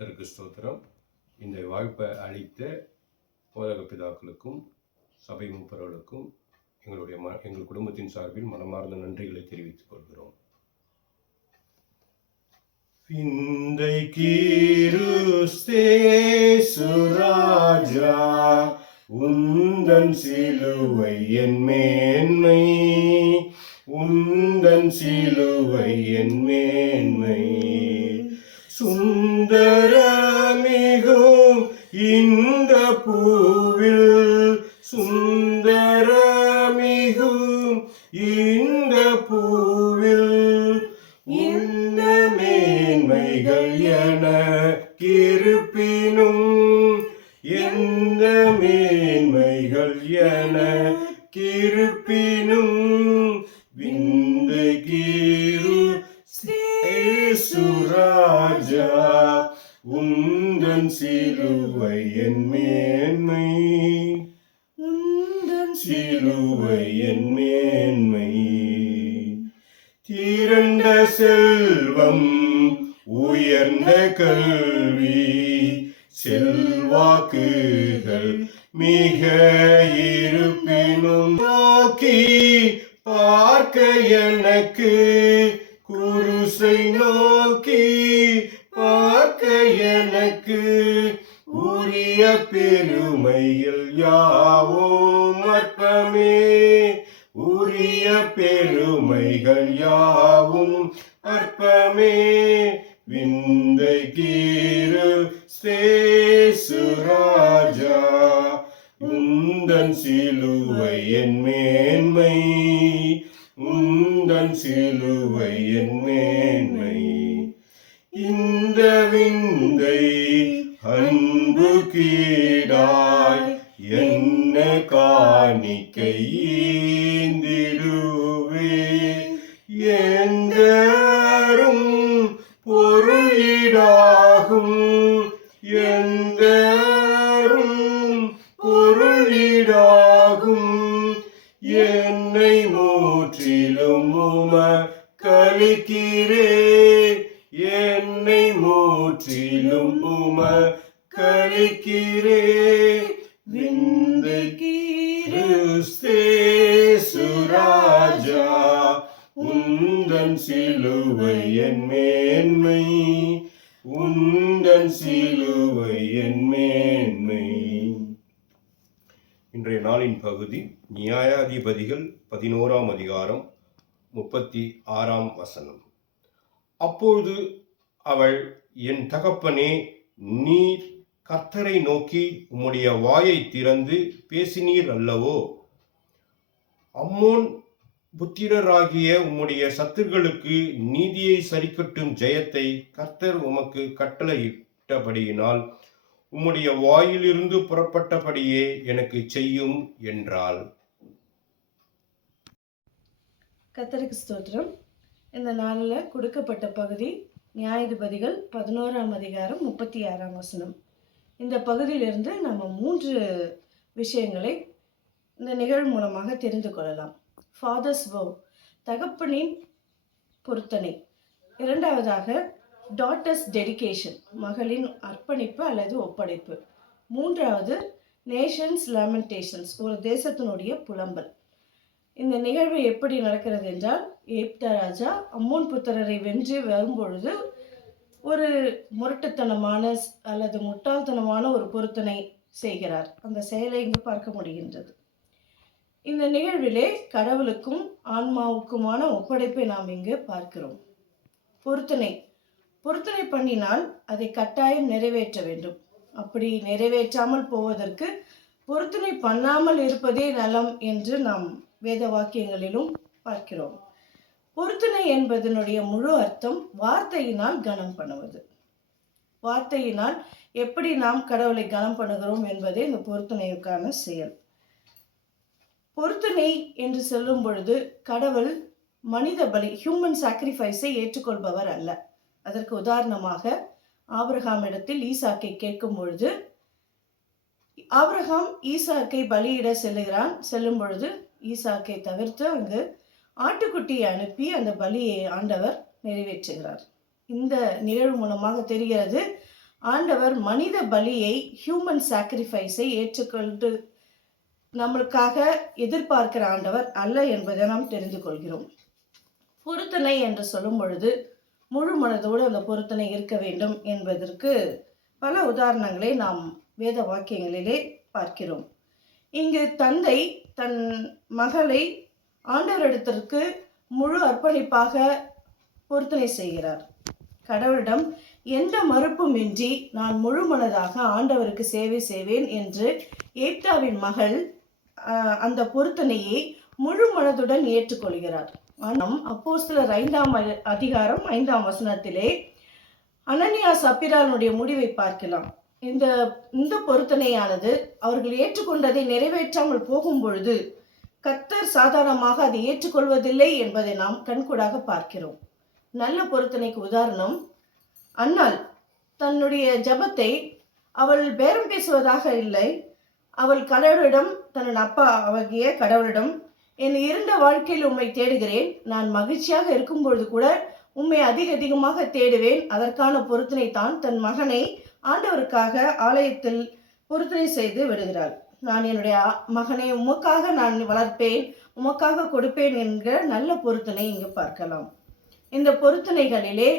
கர்த்தருக்கு ஸ்தோத்திரம். இந்த வாய்ப்பை அளித்த போதக பிதாக்களுக்கும் சபை மூப்பர்களுக்கும் எங்கள் குடும்பத்தின் சார்பில் மனமார்ந்த நன்றிகளை தெரிவித்துக் கொள்கிறோம். விந்தை கீருஸ்தேசுராஜா உந்தன் சிலுவை என் மேன்மை, உந்தன் சிலுவை என் மேன்மை. சுந்தரமிகும் இந்த பூவில், சுந்தரமிகும் இந்த பூவில் இந்த மேன்மைகள் எனக்கிருப்பினும், எந்த மேன்மைகள் எனக்கிருப்பினும் விந்தை கீருஸ்தேசுராஜா உந்தன் சிலுவை என் மேன்மை, உந்தன் சிலுவை என் மேன்மை. திரண்ட செல்வம் உயர்ந்த கல்வி செல்வாக்குகள் மிக இருப்பினும் நோக்கி பார்க்க எனக்கு, குருசை நோக்கி பார்க்க எனக்கு உரிய பெருமையில் யாவும் அற்பமே, உரிய பெருமைகள் யாவும் அற்பமே. விந்தை கீருஸ்தேசுராஜா உந்தன் சிலுவை என் மேன்மை, உந்தன் சிலுவை என் மேன்மை. இந்த விந்தை அன்பு கீடாய் என்ன காணிக்கை ஈந்திடுவே, எந்தரும் பொருளிடாகும், எந்தரும் பொருளிடாகும். என்னை முற்றிலும் உமக்களிக்கிறே, என்னை முற்றிலும் உமக்களிக்கிறே. விந்தை கீருஸ்தேசுராஜா உந்தன் சிலுவை என் மேன்மை, உந்தன் சிலுவை என் மேன்மை. இன்றைய நாளின் பகுதி நியாயாதிபதிகள் 11ஆம் அதிகாரம் 36ஆம் வசனம். அப்பொழுது அவள், என் தகப்பனே, நீர் கர்த்தரை நோக்கி உம்முடைய வாயை திறந்து பேசினீர் அல்லவோ, அம்மோன் புத்திரராகிய உம்முடைய சத்துருக்களுக்கு நீதியை சரிக்கட்டும் ஜெயத்தை கர்த்தர் உமக்கு கட்டளையிட்டபடியினால் உம்முடைய வாயிலிருந்து புறப்பட்டபடியே எனக்கு செய்யும் என்றாள். கர்த்தருக்கு ஸ்தோத்திரம். இந்த நாளில் கொடுக்கப்பட்ட பகுதி நியாயாதிபதிகள் 11ஆம் அதிகாரம் 36ஆம் வசனம். இந்த பகுதியிலிருந்து நம்ம 3 விஷயங்களை இந்த நிகழ்வு மூலமாக தெரிந்து கொள்ளலாம். ஃபாதர்ஸ் வோ, தகப்பனின் பொருத்தனை. இரண்டாவதாக டாட்டர்ஸ் டெடிகேஷன், மகளின் அர்ப்பணிப்பு அல்லது ஒப்படைப்பு. மூன்றாவது நேஷன்ஸ் லேமெண்டேஷன்ஸ், ஒரு தேசத்தினுடைய புலம்பல். இந்த நிகழ்வு எப்படி நடக்கிறது என்றால், ஏப்தா ராஜா அம்மோன் புத்திரரை வென்று வரும்பொழுது ஒரு முரட்டுத்தனமான அல்லது முட்டாள்தனமான ஒரு பொருத்தனை செய்கிறார். அந்த செயலை இங்கு பார்க்க முடிகின்றது. இந்த நிகழ்விலே கடவுளுக்கும் ஆன்மாவுக்குமான ஒப்படைப்பை நாம் இங்கு பார்க்கிறோம். பொருத்தனை பண்ணினால் அதை கட்டாயம் நிறைவேற்ற வேண்டும். அப்படி நிறைவேற்றாமல் போவதற்கு பொருத்தனை பண்ணாமல் இருப்பதே நலம் என்று நாம் வேத வாக்கியங்களிலும் பார்க்கிறோம். பொருத்தனை என்பதனுடைய முழு அர்த்தம் வார்த்தையினால் கனம் பண்ணுவது. வார்த்தையினால் எப்படி நாம் கடவுளை கனம் பண்ணுகிறோம் என்பதே இந்த பொருத்தனைக்கான செயல். பொருத்தனை என்று சொல்லும் பொழுது கடவுள் மனித பலி, ஹியூமன் சாக்ரிஃபைஸை ஏற்றுக்கொள்பவர் அல்ல. அதற்கு உதாரணமாக ஆபிரகாம் இடத்தில் ஈசாக்கை கேட்கும் பொழுது ஆபிரகாம் ஈசாக்கை பலியிட செல்லும் பொழுது ஈசாக்கை தவிர்த்து அங்கு ஆட்டுக்குட்டியை அனுப்பி அந்த பலியை ஆண்டவர் நிறைவேற்றுகிறார். இந்த நிகழ்வு மூலமாக தெரிகிறது, ஆண்டவர் மனித பலியை, ஹியூமன் சாக்ரிஃபைஸை ஏற்றுக்கொண்டு நம்மளுக்காக எதிர்பார்க்கிற ஆண்டவர் அல்ல என்பதை நாம் தெரிந்து கொள்கிறோம். பொருத்தனை என்று சொல்லும் பொழுது முழு மனதோடு அந்த பொருத்தனை இருக்க வேண்டும் என்பதற்கு பல உதாரணங்களை நாம் வேத வாக்கியங்களிலே பார்க்கிறோம். இங்கு தந்தை தன் மகளை ஆண்டவரிடத்திற்கு முழு அர்ப்பணிப்பாக பொருத்தனை செய்கிறார். கடவுளிடம் எந்த மறுப்பும் இன்றி நான் முழு மனதாக ஆண்டவருக்கு சேவை செய்வேன் என்று ஏப்தாவின் மகள் அந்த பொருத்தனையை முழு மனதுடன் ஏற்றுக்கொள்கிறார். ஆனால் அப்போஸ்தலர் 5ஆம் அதிகாரம் 5ஆம் வசனத்திலே அனனியா சப்பிராளுடைய முடிவை பார்க்கலாம். இந்த பொருத்தனையானது அவர்கள் ஏற்றுக்கொண்டதை நிறைவேற்றாமல் போகும் பொழுது கர்த்தர் சாதாரணமாக அதை ஏற்றுக்கொள்வதில்லை என்பதை நாம் கண்கூடாக பார்க்கிறோம். நல்ல பொருத்தனைக்கு உதாரணம், அன்னாள் தன்னுடைய ஜபத்தை அவள் பேரம் பேசுவதாக இல்லை, அவள் கடவுளிடம், தன் அப்பா ஆகிய கடவுளிடம், என் இருண்ட வாழ்க்கையில் உம்மை தேடுகிறேன், நான் மகிழ்ச்சியாக இருக்கும் பொழுது கூட உம்மை அதிகமாக தேடுவேன், அதற்கான பொருத்தனை தான் தன் மகனை ஆண்டவருக்காக ஆலயத்தில் பொருத்தனை செய்து விடுகிறாள். நான் என்னுடைய மகனை உமக்காக நான் வளர்ப்பேன், உமக்காக கொடுப்பேன் என்கிற நல்ல பொருத்தனை இங்கு பார்க்கலாம். இந்த பொருத்தனைகளிலே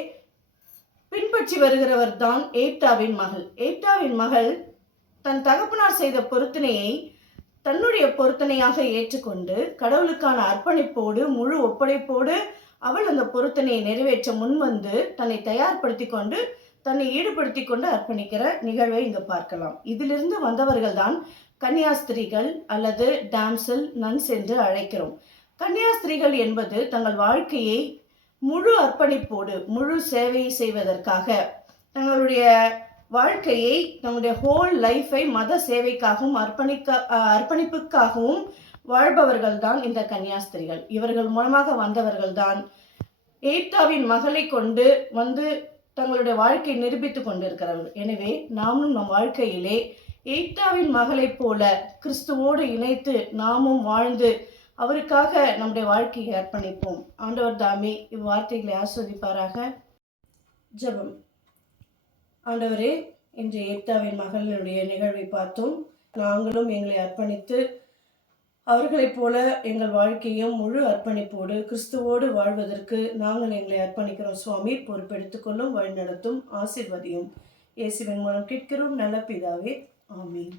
பின்பற்றி வருகிறவர் தான் ஏப்தாவின் மகள். ஏப்தாவின் மகள் தன் தகப்பனார் செய்த பொருத்தனையை தன்னுடைய பொருத்தனையாக ஏற்றுக்கொண்டு கடவுளுக்கான அர்ப்பணிப்போடு முழு ஒப்படைப்போடு அவள் அந்த பொருத்தனையை நிறைவேற்ற முன்வந்து தன்னை தயார்படுத்தி கொண்டு தன்னை ஈடுபடுத்தி கொண்டு அர்ப்பணிக்கிற நிகழ்வை இங்கு பார்க்கலாம். இதிலிருந்து வந்தவர்கள் தான் கன்னியாஸ்திரிகள் அல்லது டாம்சல், நன்ஸ் என்று அழைக்கிறோம். கன்னியாஸ்திரிகள் என்பது தங்கள் வாழ்க்கையை முழு அர்ப்பணிப்போடு முழு சேவை செய்வதற்காக தங்களுடைய வாழ்க்கையை, தங்களுடைய ஹோல் லைஃபை மத சேவைக்காகவும் அர்ப்பணிப்புக்காகவும் வாழ்பவர்கள் தான் இந்த கன்னியாஸ்திரிகள். இவர்கள் மூலமாக வந்தவர்கள் தான் ஏப்தாவின் மகளை கொண்டு வந்து தங்களுடைய வாழ்க்கையை நிரூபித்து கொண்டிருக்கிறார்கள். எனவே நாமும் நம் வாழ்க்கையிலே ஏப்தாவின் மகளைப் போல கிறிஸ்துவோடு இணைத்து நாமும் வாழ்ந்து அவருக்காக நம்முடைய வாழ்க்கையை அர்ப்பணிப்போம். ஆண்டவர் தாமே இவ்வார்த்தைகளை ஆஸ்வதிப்பாராக. ஜெபம். ஆண்டவரே, இன்று ஏப்தாவின் மகளினுடைய நிகழ்வை பார்த்தோம். நாங்களும் எங்களை அர்ப்பணித்து அவர்களைப் போல எங்கள் வாழ்க்கையும் முழு அர்ப்பணிப்போடு கிறிஸ்துவோடு வாழ்வதற்கு நாங்கள் எங்களை அர்ப்பணிக்கிறோம். சுவாமி, பொறுப்பெடுத்துக்கொள்ளும், வழிநடத்தும், ஆசீர்வதியும். இயேசுவின் மூலம் கேட்கிறோம் நல்ல பிதாவே. ஆமீன்.